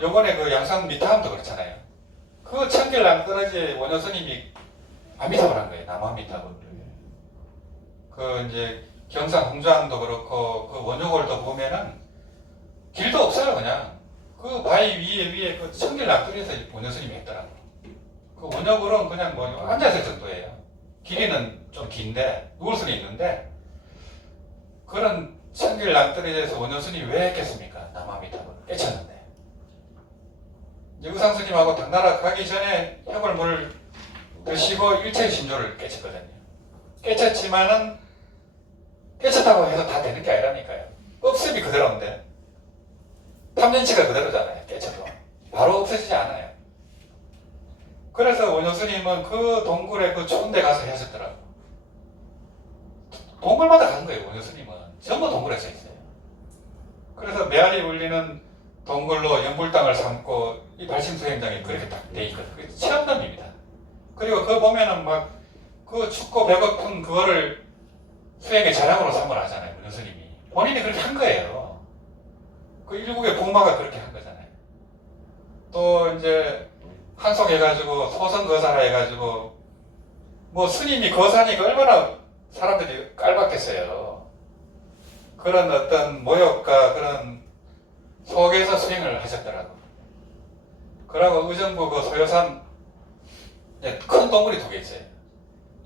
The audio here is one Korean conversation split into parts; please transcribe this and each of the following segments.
요번에 그 양산 미타함도 그렇잖아요. 그 천길 낭떠러지에 원효 스님이 아미탑을 한 거예요. 남아미탑을. 그 이제 경산 홍장도 그렇고 그 원효골도 보면은 길도 없어요. 그냥 그 바위 위에 그 천길 낭떠러지에서 원효 스님이 했더라고. 그 원효골은 그냥 뭐 앉아있을 정도예요. 길이는 좀 긴데 누울 수는 있는데 그런 천길 낭떠러지에서 원효 스님이 왜 했겠습니까? 남아미탑을 깨쳤는데. 이제 의상 스님하고 당나라 가기 전에 해골물을 드시고 일체의 신조를 깨쳤거든요. 깨쳤지만은 깨쳤다고 해서 다 되는 게 아니라니까요. 없음이 그대로인데 탐진치가 그대로잖아요. 깨쳐도 바로 없어지지 않아요. 그래서 원효 스님은 그 동굴에 그 추운 데 가서 하셨더라고. 동굴마다 간 거예요. 원효 스님은 전부 동굴에서 있어요. 그래서 메아리 울리는 동굴로 연불당을 삼고 이 발심수행장이 그렇게 딱 돼 있거든요. 그게 체험담입니다. 그리고 그거 보면은 막 그 춥고 배고픈 그거를 수행의 자랑으로 삼으라 하잖아요. 원효 스님이 본인이 그렇게 한 거예요. 그 일국의 복마가 그렇게 한 거잖아요. 또 이제 한송해가지고 소선거사라 해가지고 뭐 스님이 거사니까 얼마나 사람들이 깔박했어요. 그런 어떤 모욕과 그런 속에서 수행을 하셨더라고. 그러고 의정부 그 소요산 큰 동굴이 두 개 있어요.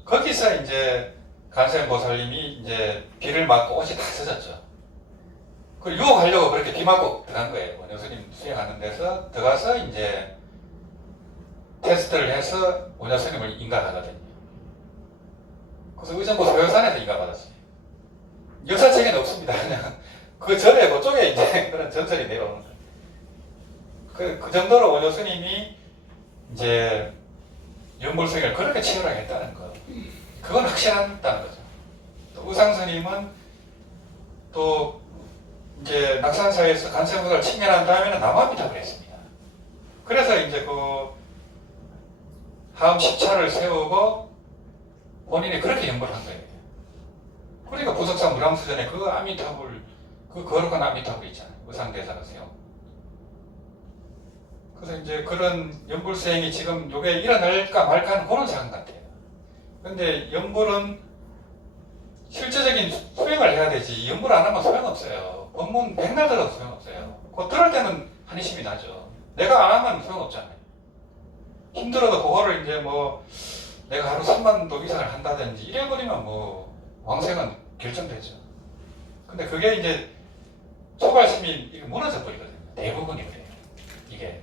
거기서 이제 간세음보살님이 이제 비를 맞고 옷이 다 젖었죠. 그 유혹하려고 그렇게 비 맞고 들어간 거예요. 원효 스님 수행하는 데서 들어가서 이제 테스트를 해서 원효 스님을 인가하거든요. 그래서 의정부 소요산에서 인가받았어요. 역사책에는 없습니다. 그냥 그 전에 그쪽에 이제 그런 전설이 내려오는 거예요. 그 정도로 원효 스님이 이제 연불수행을 그렇게 치열하게 했다는 거. 그건 확실하다는 거죠. 또 의상 스님은 또 이제 낙산사에서 간세음보살을 칭찬한 다음에는 남아미탑을 했습니다. 그래서 이제 그 하음 10차를 세우고 본인이 그렇게 연불을 한 거예요. 그러니까 부석산 무량수전에 그 아미탑을 그 거룩한 아미탑이 있잖아요. 의상대사가 세워. 그래서 이제 그런 연불수행이 지금 요게 일어날까 말까 하는 그런 상황 같아요. 근데 연불은 실제적인 수행을 해야 되지 연불 안 하면 소용없어요. 법문 백날 들어도 소용없어요. 그 들을 때는 한심이 나죠. 내가 안 하면 소용없잖아요. 힘들어도 그거를 이제 뭐 내가 하루 3만 도 이상을 한다든지 이래버리면 뭐 왕생은 결정되죠. 근데 그게 이제 초발심이 무너져 버리거든요. 대부분이 그래요. 이게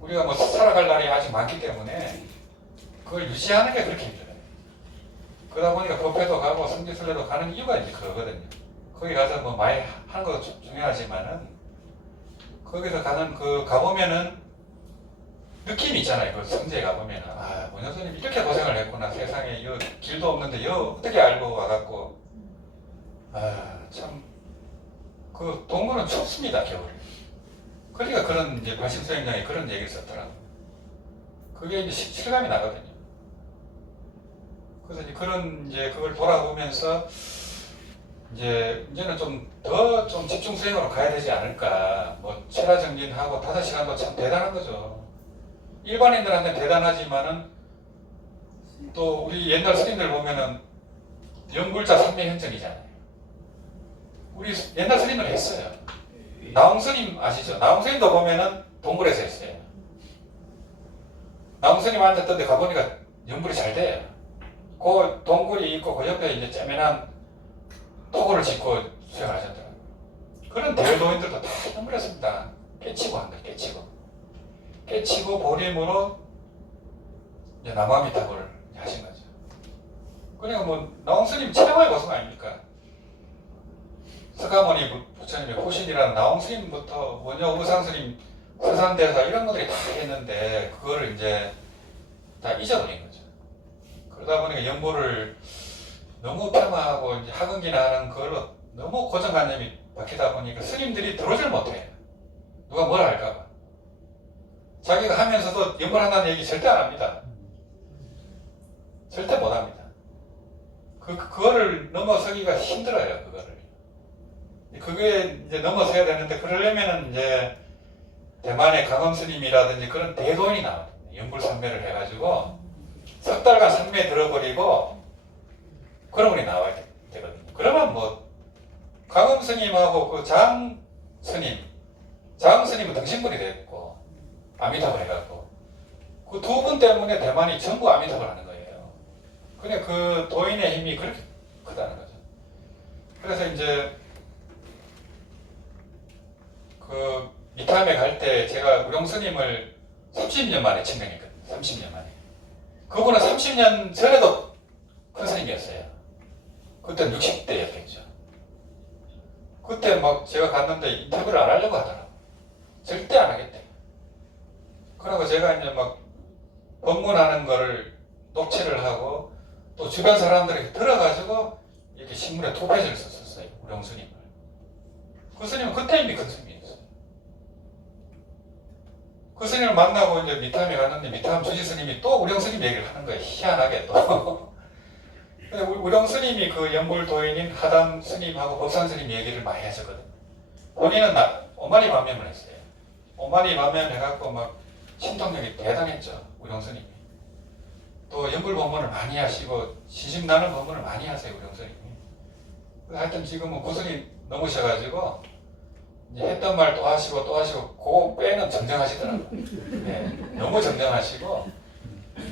우리가 뭐 살아갈 날이 아직 많기 때문에 그걸 유지하는 게 그렇게 힘들어요. 그러다 보니까 법회도 가고 성지순례도 가는 이유가 이제 그거거든요. 거기 가서 뭐 많이 하는 것도 중요하지만은 거기서 가보면은 느낌이 있잖아요. 그 성지에 가보면은 아, 원효 스님 이렇게 고생을 했구나. 세상에 이 길도 없는데 이 어떻게 알고 와갖고 아, 참 그 동굴은 춥습니다. 겨울에. 그러니까 그런 이제 발심수행장에 그런 얘기를 썼더라고. 그게 이제 실감이 나거든요. 그래서 이제 그런 이제 그걸 돌아보면서 이제는 좀 더 좀 집중 수행으로 가야 되지 않을까. 뭐 체라 정진하고 5시간도 참 대단한 거죠. 일반인들한테는 대단하지만은 또 우리 옛날 스님들 보면은 연불자 삼매현정이잖아요. 우리 옛날 스님들 했어요. 나홍 스님 아시죠? 나홍 스님도 보면은 동굴에서 했어요. 나홍 스님 앉았던데 가보니까 연불이 잘 돼요. 그 동굴이 있고 그 옆에 이제 쩌면한 토굴을 짓고 수행을 하셨더라고요. 그런 대도인들도 다 연불했습니다. 깨치고 한 거예요. 깨치고 보림으로 이제 남아미탑을 하신 거죠. 그러니까 뭐 나홍 스님 최고의 고성 아닙니까? 석가모니 부처님의 후신이라는 나홍 스님부터 원효 의상 스님, 서산대사 이런 분들이 다 했는데 그거를 이제 다 잊어버린 거죠. 그러다 보니까 연보를 너무 폄하하고 이제 하근기나 하는 그걸로 너무 고정관념이 박히다 보니까 스님들이 들어오질 못해요. 누가 뭐라 할까봐. 자기가 하면서도 연보한다는 얘기 절대 안 합니다. 절대 못 합니다. 그거를 넘어서기가 힘들어요, 그거를. 그게 이제 넘어서야 되는데, 그러려면은 이제 대만의 강엄 스님이라든지 그런 대도인이 나왔거든요. 연불산매를 해가지고 석 달간 산매에 들어버리고 그런 분이 나와야 되거든요. 그러면 뭐 강엄 스님하고 그 장 스님은 등신분이 됐고 아미타불 해갖고 그 두 분 때문에 대만이 전부 아미타불 하는 거예요. 근데 그 도인의 힘이 그렇게 크다는 거죠. 그래서 이제 그 미탐에 갈 때 제가 우령 스님을 30년 만에 친명했거든요. 30년 만에. 그분은 30년 전에도 큰 스님이었어요. 그때는 60대였겠죠. 그때 막 제가 갔는데 인터뷰를 안 하려고 하더라고요. 절대 안 하겠대. 그러고 제가 이제 막 법문하는 거를 녹취를 하고 또 주변 사람들이 들어가지고 이렇게 신문에 투페이지를 썼었어요. 우령 스님을. 그 스님은 그때 이미 큰 스님이었어요. 그 스님을 만나고 이제 미탐에 갔는데 미탐 주지 스님이 또 우령 스님 얘기를 하는 거예요. 희한하게 또. 근데 우령 스님이 그 연불 도인인 하담 스님하고 법산 스님 얘기를 많이 하셨거든요. 본인은 오마리 만면을 했어요. 오마리 만면 해갖고 막 신통력이 대단했죠. 우령 스님이. 또 연불 법문을 많이 하시고 신심 나는 법문을 많이 하세요. 우령 스님이. 하여튼 지금은 구슬이 넘으셔가지고 이제 했던 말 또 하시고 그거 빼는 정정하시더라고요. 네, 너무 정정하시고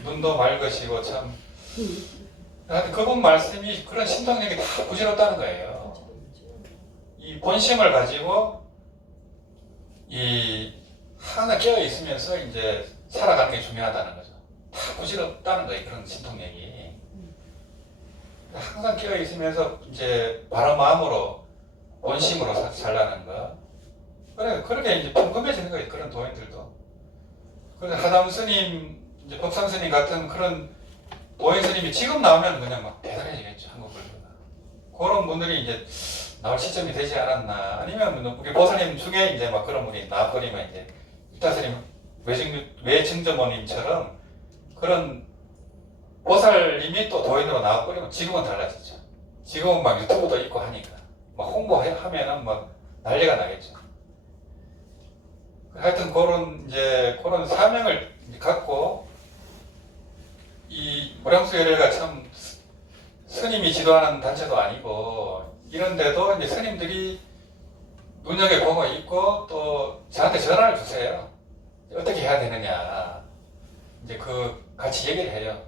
눈도 맑으시고 참 하여튼 그분 말씀이 그런 신통력이 다 부질없다는 거예요. 이 본심을 가지고 이 하나 깨어 있으면서 이제 살아가는 게 중요하다는 거죠. 다 부질없다는 거예요. 그런 신통력이. 항상 깨어 있으면서 이제 바른 마음으로 본심으로 살라는 거. 그래 그렇게 이제 평범해지는 거예요. 그런 도인들도. 그래서 하담 스님, 이제 법상 스님 같은 그런 도인 스님이 지금 나오면 그냥 막 대단해지겠죠. 한국 불교가. 그런 분들이 이제 나올 시점이 되지 않았나. 아니면 우리 보살님 중에 이제 막 그런 분이 나와버리면 이제 일타 스님 외증점원님처럼 그런 보살님이 또 도인으로 나와버리면 지금은 달라지죠. 지금은 막 유튜브도 있고 하니까 막 홍보하면은 막 난리가 나겠죠. 하여튼 그런 사명을 갖고 이 무량수 열애가 참 스님이 지도하는 단체도 아니고 이런데도 이제 스님들이 눈여겨보고 있고 또 저한테 전화를 주세요. 어떻게 해야 되느냐. 이제 같이 얘기를 해요.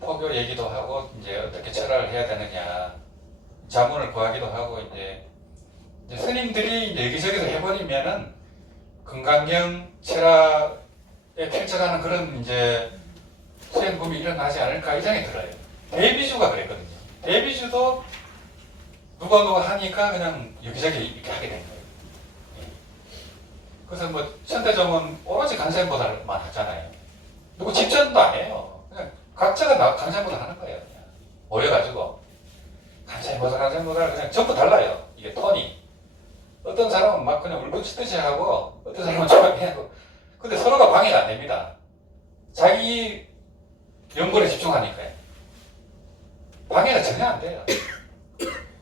포교 얘기도 하고 이제 어떻게 철학을 해야 되느냐. 자문을 구하기도 하고 이제 스님들이 이제 여기저기서 해버리면은 금강경 철학에 펼쳐가는 그런 이제 수행붐이 일어나지 않을까 이 생각이 들어요. 대비주가 그랬거든요. 대비주도 누가 하니까 그냥 여기저기 이렇게 하게 된 거예요. 그래서 뭐 천대종은 오로지 간센보살만 하잖아요. 누구 집전도 안 해요. 그냥 각자가 간센보살 하는 거예요. 그냥 모여가지고 간센보살 그냥 전부 달라요. 이게 톤이. 어떤 사람은 막 그냥 울부짖듯이 하고 어떤 사람은 조용히 하고 근데 서로가 방해가 안 됩니다. 자기 연구에 집중하니까요. 방해가 전혀 안 돼요.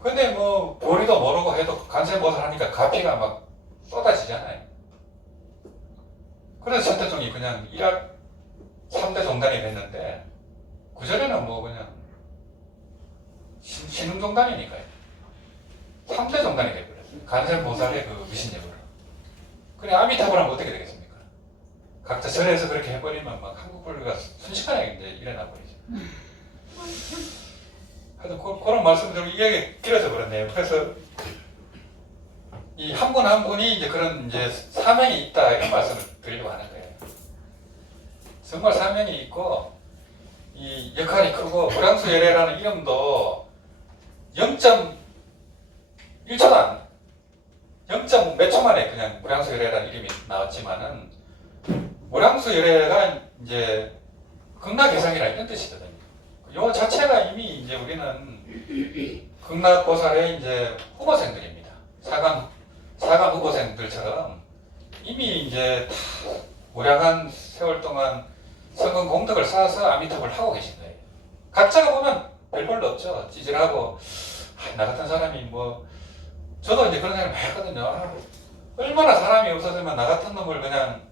근데 뭐 도리도 모르고 해도 간센보살 하니까 가피가 막 쏟아지잖아요. 그래서 천태종이 그냥 3대 종단이 됐는데 그전에는 뭐 그냥 신흥종단이니까요. 3대 종단이 돼버렸어요. 간센보살의 그 미신력으로. 그래 아미타불 하면 어떻게 되겠습니까? 각자 절에서 그렇게 해버리면 막 한국 불교가 순식간에 이제 일어나 버리죠. 하여튼 그런 말씀들을 이게 길어져 버렸네요. 그래서 이 한 분 한 분이 이제 그런 이제 사명이 있다 이런 말씀을 드리려고 하는 거예요. 정말 사명이 있고 이 역할이 크고 무량수 열애라는 이름도 0.1초도 안 0. 몇 초 만에 그냥 무량수 열애라는 이름이 나왔지만은 무량수 열애가 이제 극락해상이라 이런 뜻이거든요. 요 자체가 이미 이제 우리는 극락보살의 이제 후보생들입니다. 사강 후보생들처럼 이미 이제 다 무량한 세월 동안 성공 공덕을 쌓아서 아미타불을 하고 계신 거예요. 각자가 보면 별볼도 없죠. 찌질하고 나 같은 사람이 뭐 저도 이제 그런 생각을 많이 했거든요. 얼마나 사람이 없어지면 나 같은 놈을 그냥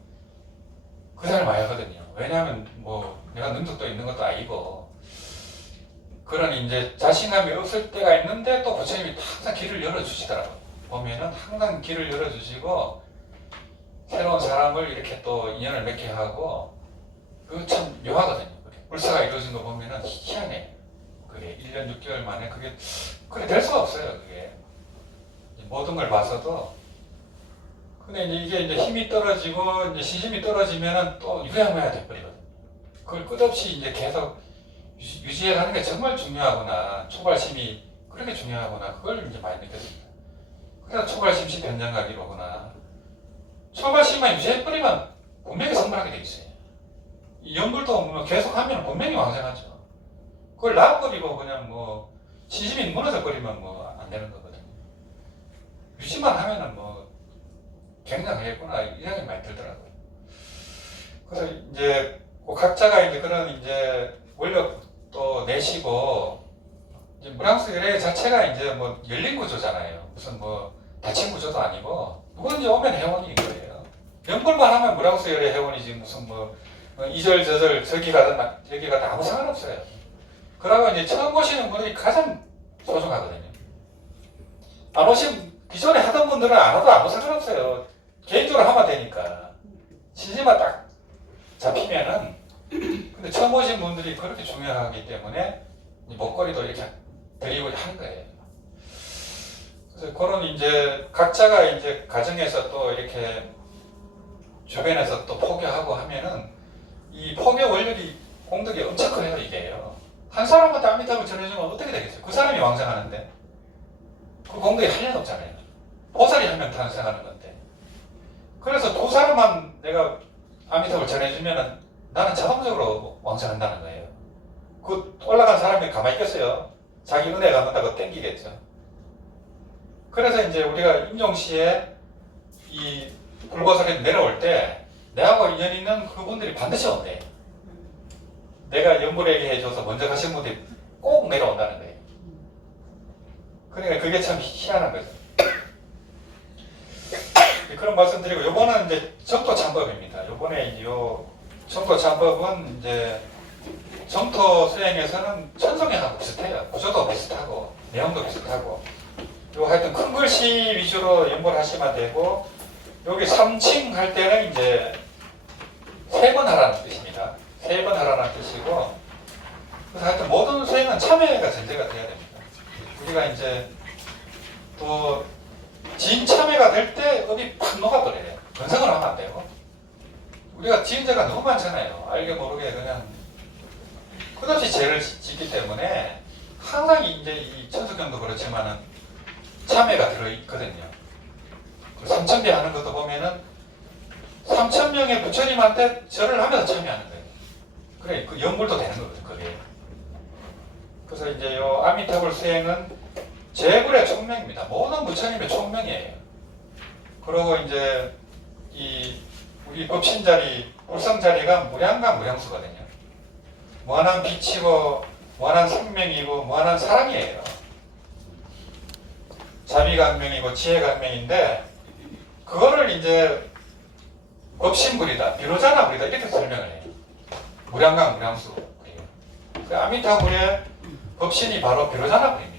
그 사람을 많이 하거든요. 왜냐하면 뭐 내가 능력도 있는 것도 아니고 그런 이제 자신감이 없을 때가 있는데 또 부처님이 항상 길을 열어주시더라고요. 보면은 항상 길을 열어주시고 새로운 사람을 이렇게 또 인연을 맺게 하고 그거 참 묘하거든요. 불사가 이루어진 거 보면은 희한해. 그게 1년 6개월 만에 그게 될 수가 없어요. 그게 모든 걸 봐서도. 근데 이제 이게 힘이 떨어지고 이제 신심이 떨어지면은 또 유야무야 돼버리거든요. 그걸 끝없이 이제 계속 유지해 가는 게 정말 중요하구나. 초발심이 그렇게 중요하구나. 그걸 이제 많이 느꼈습니다. 그래서 초발심시 변장각이로구나. 초발심만 유지해버리면 분명히 성불하게 돼 있어요. 이 연불도 뭐 계속 하면 분명히 왕생하죠. 그걸 놔버리고 그냥 뭐 신심이 무너져 버리면 뭐 안 되는 거거든요. 유지만 하면은 뭐 굉장하겠구나 이 생각이 많이 들더라고요. 그래서 이제 각자가 이제 그런 이제 원력도 내시고 이제 무량수 열애 자체가 이제 뭐 열린 구조잖아요. 무슨 뭐 닫힌 구조도 아니고 누구든지 오면 회원인 거예요. 연불만 하면 무량수 열애 회원이지 무슨 뭐 이절저절 저기 가든 여기 가든 아무 상관없어요. 그러고 이제 처음 오시는 분들이 가장 소중하거든요. 안 오신 기존에 하던 분들은 안 와도 아무 상관없어요. 개인적으로 하면 되니까. 신심만 딱 잡히면은. 근데 처음 오신 분들이 그렇게 중요하기 때문에 목걸이도 이렇게 드리고 하는 거예요. 그래서 그런 이제 각자가 이제 가정에서 또 이렇게 주변에서 또 포교하고 하면은 이 포교 원력이 공덕이 엄청 커요, 이게요. 한 사람한테 아미타불 전해주면 어떻게 되겠어요? 그 사람이 왕생하는데. 그 공덕이 할 일 없잖아요. 보살이 하면 탄생하는 건데. 그래서 두 사람만 내가 아미타불 전해주면은 나는 자동적으로 왕생한다는 거예요. 그 올라간 사람이 가만히 있겠어요? 자기 은혜 갖는다고 땡기겠죠. 그래서 이제 우리가 임종시에 이 불보살이 내려올 때 내하고 인연 있는 그분들이 반드시 온대요. 내가 연불에게 해줘서 먼저 가신 분들이 꼭 내려온다는 거예요. 그러니까 그게 참 희한한 거죠. 그런 말씀 드리고, 요거는 이제 정토 참법입니다. 요번에 이제 요 정토 참법은 이제 정토 수행에서는 천성행하고 비슷해요. 구조도 비슷하고, 내용도 비슷하고. 요 하여튼 큰 글씨 위주로 연불하시면 되고, 여기 3층 할 때는 이제 3번 하라는 뜻입니다. 3번 하라는 뜻이고, 그래서 하여튼 모든 수행은 참여가 전제가 돼야 됩니다. 우리가 이제 또 진참회가 될 때 업이 팍 녹아버려요. 건성을 하면 안 되고. 우리가 지은 죄가 너무 많잖아요. 알게 모르게 그냥 끝없이 죄를 짓기 때문에 항상 이제 이 천수경도 그렇지만은 참회가 들어있거든요. 3천배 하는 것도 보면은 3,000명의 부처님한테 절을 하면서 참여하는 거예요. 그래, 그 연불도 되는 거거든요, 그게. 그래서 이제 요 아미타불 수행은 제불의 총명입니다. 모든 부처님의 총명이에요. 그리고 이제 이 우리 법신 자리, 불성 자리가 무량과 무량수거든요. 무한한 빛이고 무한한 생명이고 무한한 사랑이에요. 자비강명이고 지혜강명인데 그거를 이제 법신불이다, 비로자나불이다 이렇게 설명을 해요. 무량강 무량수. 그 아미타불의 법신이 바로 비로자나불입니다.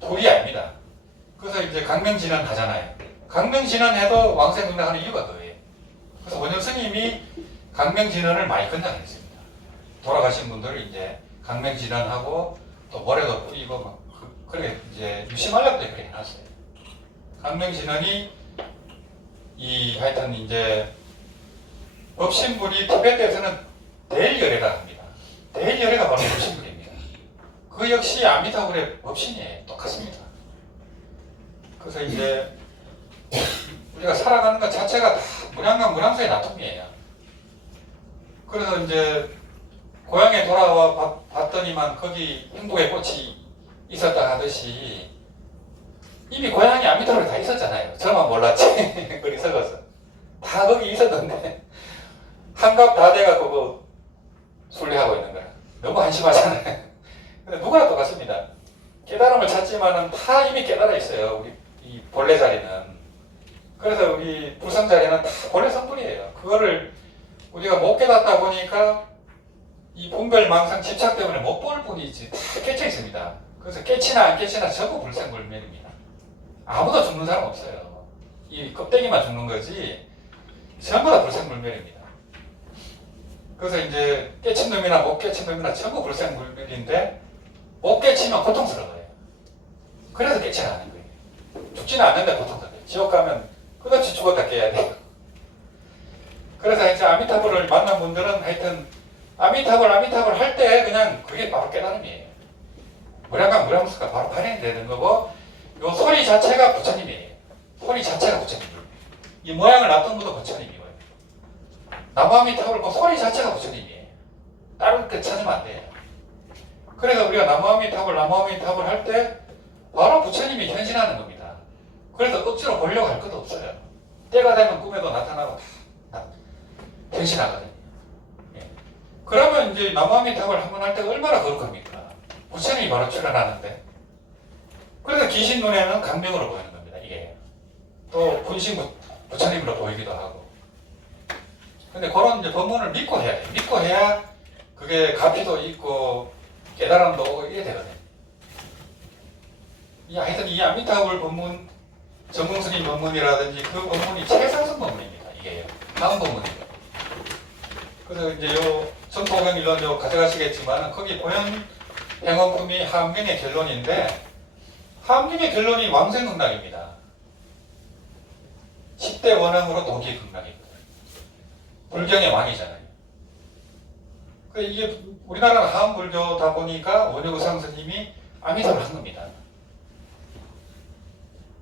불이 아닙니다. 그래서 이제 강명진언 하잖아요. 강명진언해도 왕생응당하는 이유가 그거예요. 그래서 원효 스님이 강명진언을 많이 건장했습니다. 돌아가신 분들을 이제 강명진언하고 또 모래도 뿌리고 막 그렇게 이제 유심하려고 그렇게 해놨어요. 강명진언이 이 하여튼 이제 법신불이 티베트에서는 대일열애라 합니다. 대일열애가 바로 법신불입니다. 그 역시 아미타불의 법신이에요. 똑같습니다. 그래서 이제 우리가 살아가는 것 자체가 다 무량과 무량수의 나쁨이에요. 그래서 이제 고향에 돌아와 봤더니만 거기 행복의 꽃이 있었다 하듯이 이미 고향에 아미타불에 다 있었잖아요. 저만 몰랐지. 거기 썩어서. 다 거기 있었는데 한갑 다 돼갖고 그 순례하고 있는 거야. 너무 한심하잖아요. 근데 누구나 똑같습니다. 깨달음을 찾지만은 다 이미 깨달아 있어요. 우리 이 본래 자리는. 그래서 우리 불성자리는 다 본래 성불이에요. 그거를 우리가 못 깨닫다 보니까 이 분별망상 집착 때문에 못 볼 뿐이지 다 깨쳐 있습니다. 그래서 깨치나 안 깨치나 전부 불생불멸입니다. 아무도 죽는 사람 없어요. 이 껍데기만 죽는 거지 전부 다 불생불멸입니다. 그래서 이제 깨친 놈이나 못 깨친 놈이나 전부 불생불멸인데 못 깨치면 고통스러워요. 그래서 깨치는 않는 거예요. 죽지는 않는데 고통스러워요. 지옥 가면 끝없이 죽었다 깨야 돼요. 그래서 이제 아미타불을 만난 분들은 하여튼 아미타불 할 때 그냥 그게 바로 깨달음이에요. 무량수가 바로 발현이 되는 거고 요 소리 자체가 부처님이에요. 소리 자체가 부처님이에요. 이 모양을 놔둔 것도 부처님이고요. 나무아미타불 그 소리 자체가 부처님이에요. 다른 거 찾으면 안 돼요. 그래서 우리가 나무아미타불 할 때 바로 부처님이 현신하는 겁니다. 그래서 억지로 보려고 할 것도 없어요. 때가 되면 꿈에도 나타나고 다 현신하거든요. 예. 그러면 이제 나무아미타불 한번 할 때 얼마나 거룩합니까? 부처님이 바로 출현하는데. 그래서 귀신 눈에는 강명으로 보이는 겁니다. 이게 또 분신 부처님으로 보이기도 하고. 근데 그런 이제 법문을 믿고 해야 돼요. 믿고 해야 그게 가피도 있고 깨달음도 오고 이래 되거든요. 하여튼 이 아미타불 법문, 정봉스님 법문이라든지 그 법문이 최상승 법문입니다. 이게요. 다음 법문이에요. 그래서 이제 요 전토경일론 요 가져가시겠지만 거기 보현 행원품이 하암경의 결론인데 하암경의 결론이 왕생극락입니다. 10대 원앙으로 도기극락입니다. 불경의 왕이잖아요. 이게 우리나라는 하암불교다 보니까 원효의상 스님이 아미타불을 한 겁니다.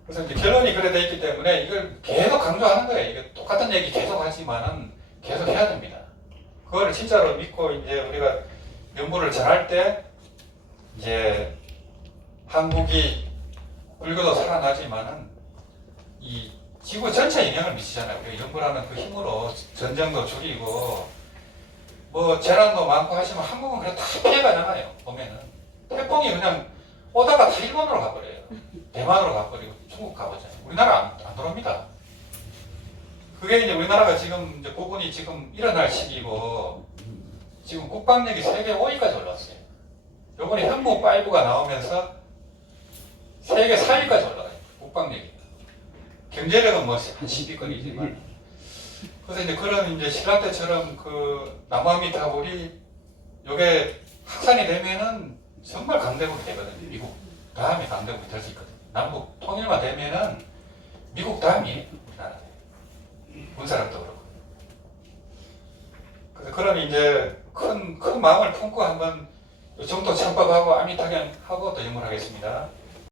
그래서 이제 결론이 그래 돼 있기 때문에 이걸 계속 강조하는 거예요. 이게 똑같은 얘기 계속 하지만은 계속 해야 됩니다. 그거를 진짜로 믿고 이제 우리가 연부를 전할 때 이제 한국이 불교도 살아나지만은 이 지구 전체에 영향을 미치잖아요. 우리가 연구라는 그 힘으로 전쟁도 줄이고 뭐 재난도 많고 하지만 한국은 그래 다 피해가잖아요. 보면은 태풍이 그냥 오다가 다 일본으로 가버려요. 대만으로 가버리고 중국 가버리잖아요. 우리나라 안 들어옵니다. 그게 이제 우리나라가 지금 이제 부분이 지금 일어날 시기고 지금 국방력이 세계 5위까지 올랐어요. 요번에 현무5가 나오면서 세계 4위까지 올라가요. 국방력이. 경제력은 뭐 한 10위권이지만. 그래서 이제 그런 이제 신라 때처럼 그 나무아미타불이 요게 확산이 되면은 정말 강대국이 되거든요. 미국 다음에 강대국이 될 수 있거든요. 남북 통일만 되면은 미국 다음이에요. 우리나라. 군사력도 그렇고. 그래서 그런 이제 큰 마음을 품고 한번 정도 참법하고 아미타견하고 또 연구를 하겠습니다.